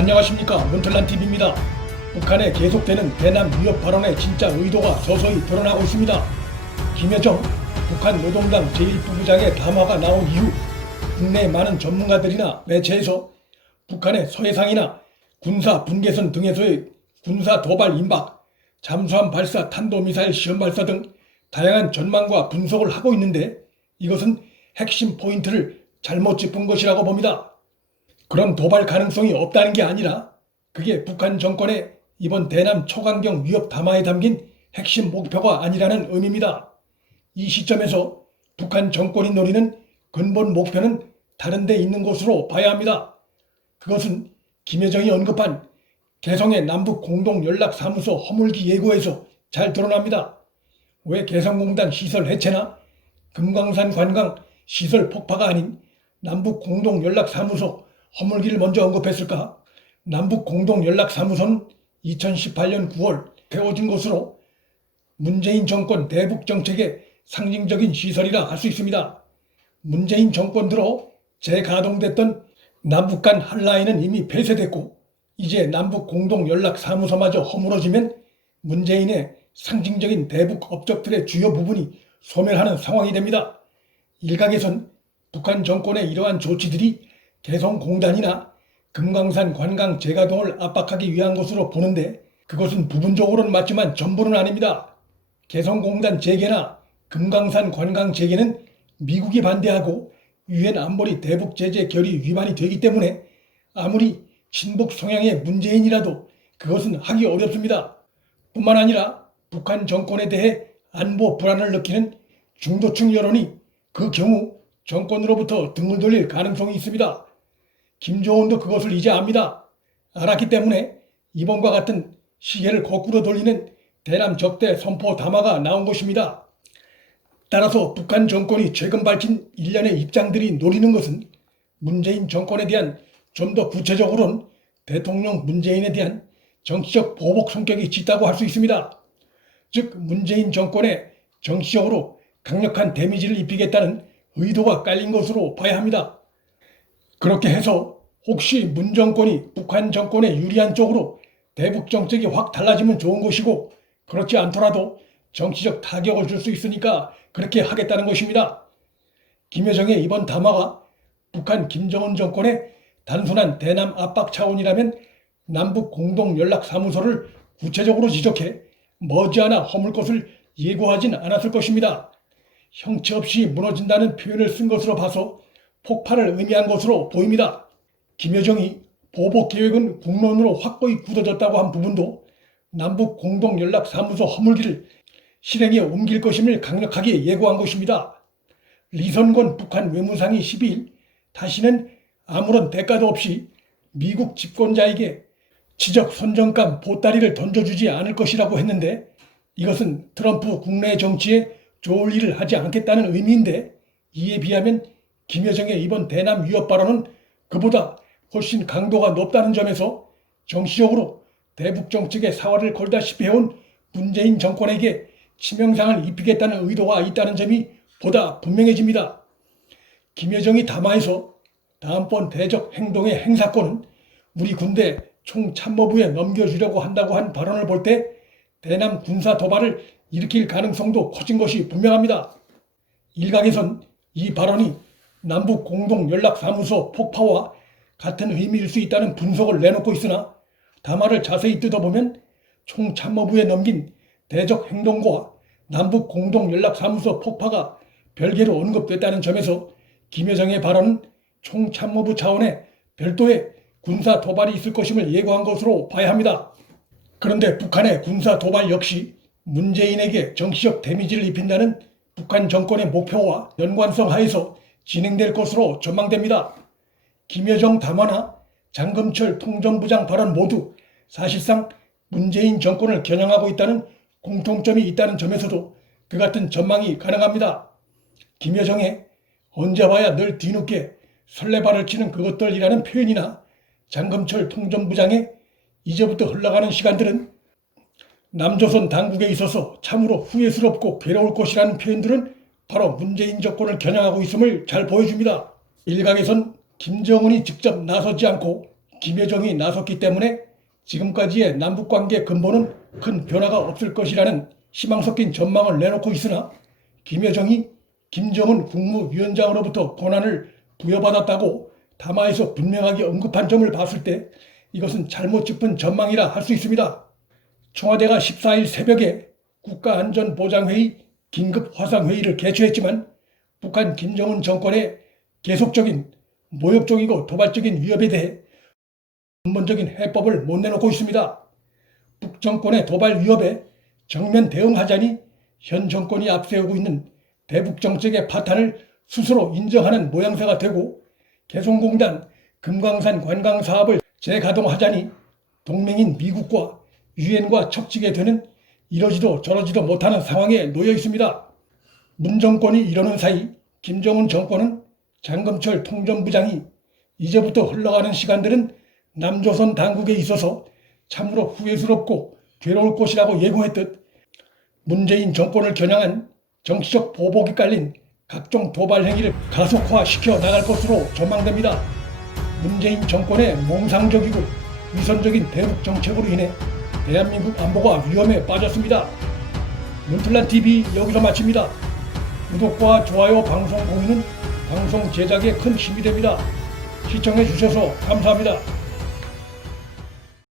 안녕하십니까, 문틀란TV입니다. 북한의 계속되는 대남 위협 발언의 진짜 의도가 서서히 드러나고 있습니다. 김여정 북한 노동당 제1부부장의 담화가 나온 이후 국내 많은 전문가들이나 매체에서 북한의 서해상이나 군사 분계선 등에서의 군사 도발 임박, 잠수함 발사 탄도미사일 시험 발사 등 다양한 전망과 분석을 하고 있는데, 이것은 핵심 포인트를 잘못 짚은 것이라고 봅니다. 그런 도발 가능성이 없다는 게 아니라 그게 북한 정권의 이번 대남 초강경 위협 담화에 담긴 핵심 목표가 아니라는 의미입니다. 이 시점에서 북한 정권이 노리는 근본 목표는 다른 데 있는 것으로 봐야 합니다. 그것은 김여정이 언급한 개성의 남북 공동연락사무소 허물기 예고에서 잘 드러납니다. 왜 개성공단 시설 해체나 금강산 관광 시설 폭파가 아닌 남북 공동연락사무소 허물기를 먼저 언급했을까? 남북 공동연락사무소는 2018년 9월 세워진 것으로 문재인 정권 대북 정책의 상징적인 시설이라 할 수 있습니다. 문재인 정권 들어 재가동됐던 남북 간 한라인은 이미 폐쇄됐고, 이제 남북 공동연락사무소마저 허물어지면 문재인의 상징적인 대북 업적들의 주요 부분이 소멸하는 상황이 됩니다. 일각에선 북한 정권의 이러한 조치들이 개성공단이나 금강산 관광 재가동을 압박하기 위한 것으로 보는데, 그것은 부분적으로는 맞지만 전부는 아닙니다. 개성공단 재개나 금강산 관광 재개는 미국이 반대하고 유엔 안보리 대북 제재 결의 위반이 되기 때문에 아무리 친북 성향의 문재인이라도 그것은 하기 어렵습니다. 뿐만 아니라 북한 정권에 대해 안보 불안을 느끼는 중도층 여론이 그 경우 정권으로부터 등을 돌릴 가능성이 있습니다. 김정은도 그것을 이제 압니다. 알았기 때문에 이번과 같은 시계를 거꾸로 돌리는 대남 적대 선포 담화가 나온 것입니다. 따라서 북한 정권이 최근 밝힌 일련의 입장들이 노리는 것은 문재인 정권에 대한, 좀 더 구체적으로는 대통령 문재인에 대한 정치적 보복 성격이 짙다고 할 수 있습니다. 즉, 문재인 정권에 정치적으로 강력한 데미지를 입히겠다는 의도가 깔린 것으로 봐야 합니다. 그렇게 해서 혹시 문 정권이 북한 정권에 유리한 쪽으로 대북 정책이 확 달라지면 좋은 것이고, 그렇지 않더라도 정치적 타격을 줄 수 있으니까 그렇게 하겠다는 것입니다. 김여정의 이번 담화가 북한 김정은 정권의 단순한 대남 압박 차원이라면 남북 공동연락사무소를 구체적으로 지적해 머지않아 허물 것을 예고하진 않았을 것입니다. 형체 없이 무너진다는 표현을 쓴 것으로 봐서 폭발을 의미한 것으로 보입니다. 김여정이 보복 계획은 국론으로 확고히 굳어졌다고 한 부분도 남북 공동연락사무소 허물기를 실행에 옮길 것임을 강력하게 예고한 것입니다. 리선권 북한 외무상이 12일 다시는 아무런 대가도 없이 미국 집권자에게 지적 선정감 보따리를 던져주지 않을 것이라고 했는데, 이것은 트럼프 국내 정치에 좋을 일을 하지 않겠다는 의미인데, 이에 비하면 김여정의 이번 대남 위협 발언은 그보다 훨씬 강도가 높다는 점에서 정치적으로 대북 정책에 사활을 걸다시피 해온 문재인 정권에게 치명상을 입히겠다는 의도가 있다는 점이 보다 분명해집니다. 김여정이 담화에서 다음번 대적 행동의 행사권은 우리 군대 총참모부에 넘겨주려고 한다고 한 발언을 볼 때 대남 군사 도발을 일으킬 가능성도 커진 것이 분명합니다. 일각에선 이 발언이 남북 공동연락사무소 폭파와 같은 의미일 수 있다는 분석을 내놓고 있으나, 담화를 자세히 뜯어보면 총참모부에 넘긴 대적 행동과 남북 공동연락사무소 폭파가 별개로 언급됐다는 점에서 김여정의 발언은 총참모부 차원의 별도의 군사 도발이 있을 것임을 예고한 것으로 봐야 합니다. 그런데 북한의 군사 도발 역시 문재인에게 정치적 데미지를 입힌다는 북한 정권의 목표와 연관성 하에서 진행될 것으로 전망됩니다. 김여정 담화나 장금철 통전부장 발언 모두 사실상 문재인 정권을 겨냥하고 있다는 공통점이 있다는 점에서도 그 같은 전망이 가능합니다. 김여정의 언제 봐야 늘 뒤늦게 설레발을 치는 그것들이라는 표현이나 장금철 통전부장의 이제부터 흘러가는 시간들은 남조선 당국에 있어서 참으로 후회스럽고 괴로울 것이라는 표현들은 바로 문재인 정권을 겨냥하고 있음을 잘 보여줍니다. 일각에선 김정은이 직접 나서지 않고 김여정이 나섰기 때문에 지금까지의 남북관계 근본은 큰 변화가 없을 것이라는 희망 섞인 전망을 내놓고 있으나 김여정이 김정은 국무위원장으로부터 권한을 부여받았다고 담화에서 분명하게 언급한 점을 봤을 때 이것은 잘못 짚은 전망이라 할 수 있습니다. 청와대가 14일 새벽에 국가안전보장회의 긴급 화상회의를 개최했지만 북한 김정은 정권의 계속적인 모욕적이고 도발적인 위협에 대해 근본적인 해법을 못 내놓고 있습니다. 북정권의 도발 위협에 정면 대응하자니 현 정권이 앞세우고 있는 대북 정책의 파탄을 스스로 인정하는 모양새가 되고 개성공단 금강산 관광 사업을 재가동하자니 동맹인 미국과 유엔과 척지게 되는 이러지도 저러지도 못하는 상황에 놓여 있습니다. 문 정권이 이러는 사이 김정은 정권은 장금철 통전부장이 이제부터 흘러가는 시간들은 남조선 당국에 있어서 참으로 후회스럽고 괴로울 것이라고 예고했듯 문재인 정권을 겨냥한 정치적 보복이 깔린 각종 도발 행위를 가속화시켜 나갈 것으로 전망됩니다. 문재인 정권의 몽상적이고 위선적인 대북 정책으로 인해 대한민국 안보가 위험에 빠졌습니다. 문틀란TV 여기서 마칩니다. 구독과 좋아요, 방송 공유는 방송 제작에 큰 힘이 됩니다. 시청해 주셔서 감사합니다.